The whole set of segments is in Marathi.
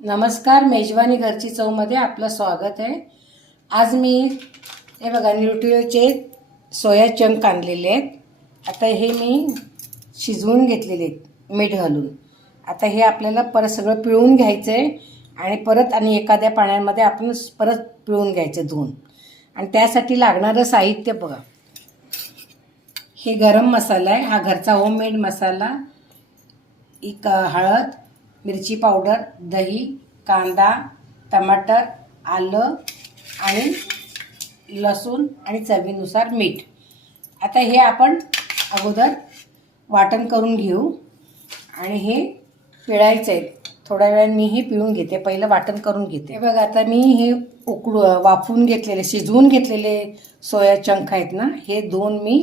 नमस्कार मेजवानी घरची चवमध्ये आपलं स्वागत आहे. आज मी हे बघा न्यूट्रिओचे सोया चंक आणलेले आहेत. आता हे मी शिजवून घेतलेले आहेत मीठ घालून. आता हे आपल्याला परत सगळं पिळून घ्यायचं आहे आणि परत आणि एखाद्या पाण्यामध्ये आपण परत पिळून घ्यायचं धुवून. आणि त्यासाठी लागणारं साहित्य बघा. हे गरम मसाला आहे. हा घरचा होममेड मसाला एक हळद मिरची पावडर दही कांदा टमाटर आलं आणि लसूण आणि चवीनुसार मीठ. आता हे आपण अगोदर वाटण करून घेऊ. आणि हे पिळायचं आहे. थोड्या वेळाने मी हे पिळून घेते. पहिलं वाटण करून घेते. हे बघा आता मी हे उकडू वाफवून घेतलेले शिजवून घेतलेले सोया चंक आहेत ना हे दोन मी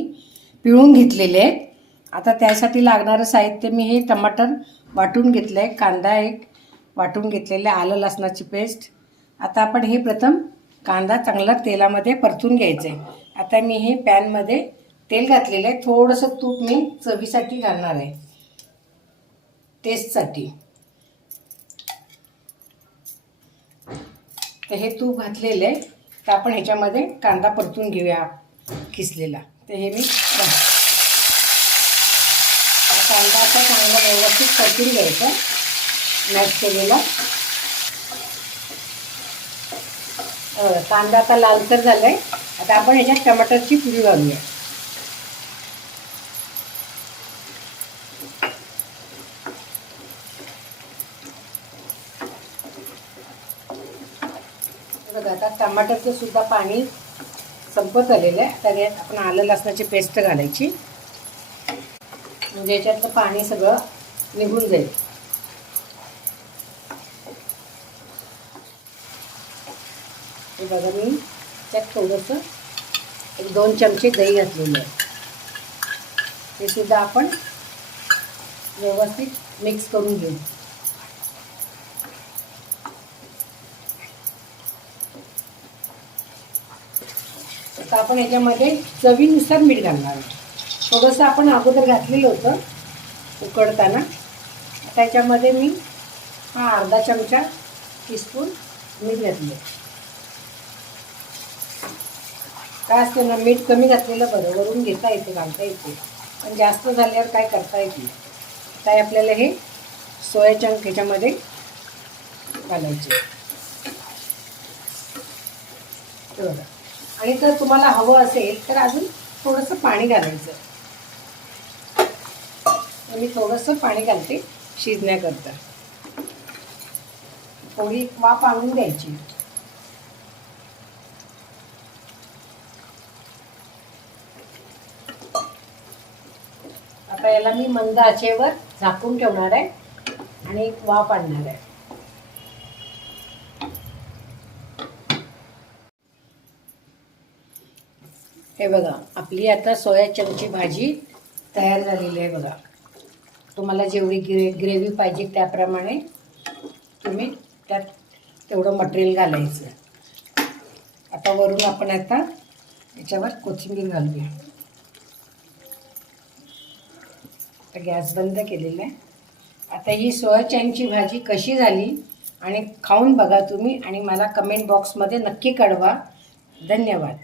पिळून घेतलेले आहेत. आता त्यासाठी लागणारं साहित्य मी हे टमाटर वाटून घेतलं आहे कांदा एक वाटून घेतलेलं आहे आलं लसणाची पेस्ट. आता आपण हे प्रथम कांदा चांगला तेलामध्ये परतून घ्यायचं आहे आता मी हे पॅनमध्ये तेल घातलेलं आहे. थोडंसं तूप मी चवीसाठी घालणार आहे. टेस्टसाठी. तर हे तूप घातलेलं आहे. तर आपण ह्याच्यामध्ये कांदा परतून घेऊया किसलेला. तर हे मी कांदा आता चांगला व्यवस्थित परतून घ्यायचा. मॅश केलेला. कांदा आता लालसर आहे आता आपण ह्याच्यात टमाटरची पुरी घालूया. बघा आता टमाटरचं सुद्धा पाणी संपत आलेलं आहे. आता यात आपण आलं लसणाची पेस्ट घालायची. म्हणजे याच्यातलं पाणी सगळं निघून जाईल. हे बघा मी त्यात थोडंसं एक दोन चमचे दही घातलेलं आहे. ते सुद्धा आपण व्यवस्थित मिक्स करून घेऊ. आता आपण याच्यामध्ये चवीनुसार मीठ घालणार आहे थोडंसं आपण अगोदर घातलेलं होतं उकडताना. त्याच्यामध्ये मी हा अर्धा चमचा टीस्पून मीठ घातले. काय असतं ना मीठ कमी घातलेलं बरं वरून घेता येते घालता येते. पण जास्त झाल्यावर काय करता येत नाही. काय आपल्याला हे सोया चंक ह्याच्यामध्ये घालायचे. बरं बघा. आणि जर तुम्हाला हवं असेल तर अजून थोडंसं पाणी घालायचं. मी थोडंसं पाणी घालते शिजण्याकरता. थोडी वाफ आणून द्यायची. आता याला मी मंद आचेवर झाकून ठेवणार आहे आणि एक वाफ आणणार आहे. हे बघा आपली आता सोया चंकची भाजी तयार झालेली आहे बघा. तुम्हाला जेवढी ग्रे ग्रेव्ही पाहिजे त्याप्रमाणे तुम्ही त्यात तेवढं मटेरियल घालायचं. आता वरून आपण आता याच्यावर कोथिंबीर घालूया. आता गॅस बंद केलेला आहे. आता ही सोया भाजी कशी झाली आणि खाऊन बघा तुम्ही आणि मला कमेंट बॉक्समध्ये नक्की कळवा. धन्यवाद.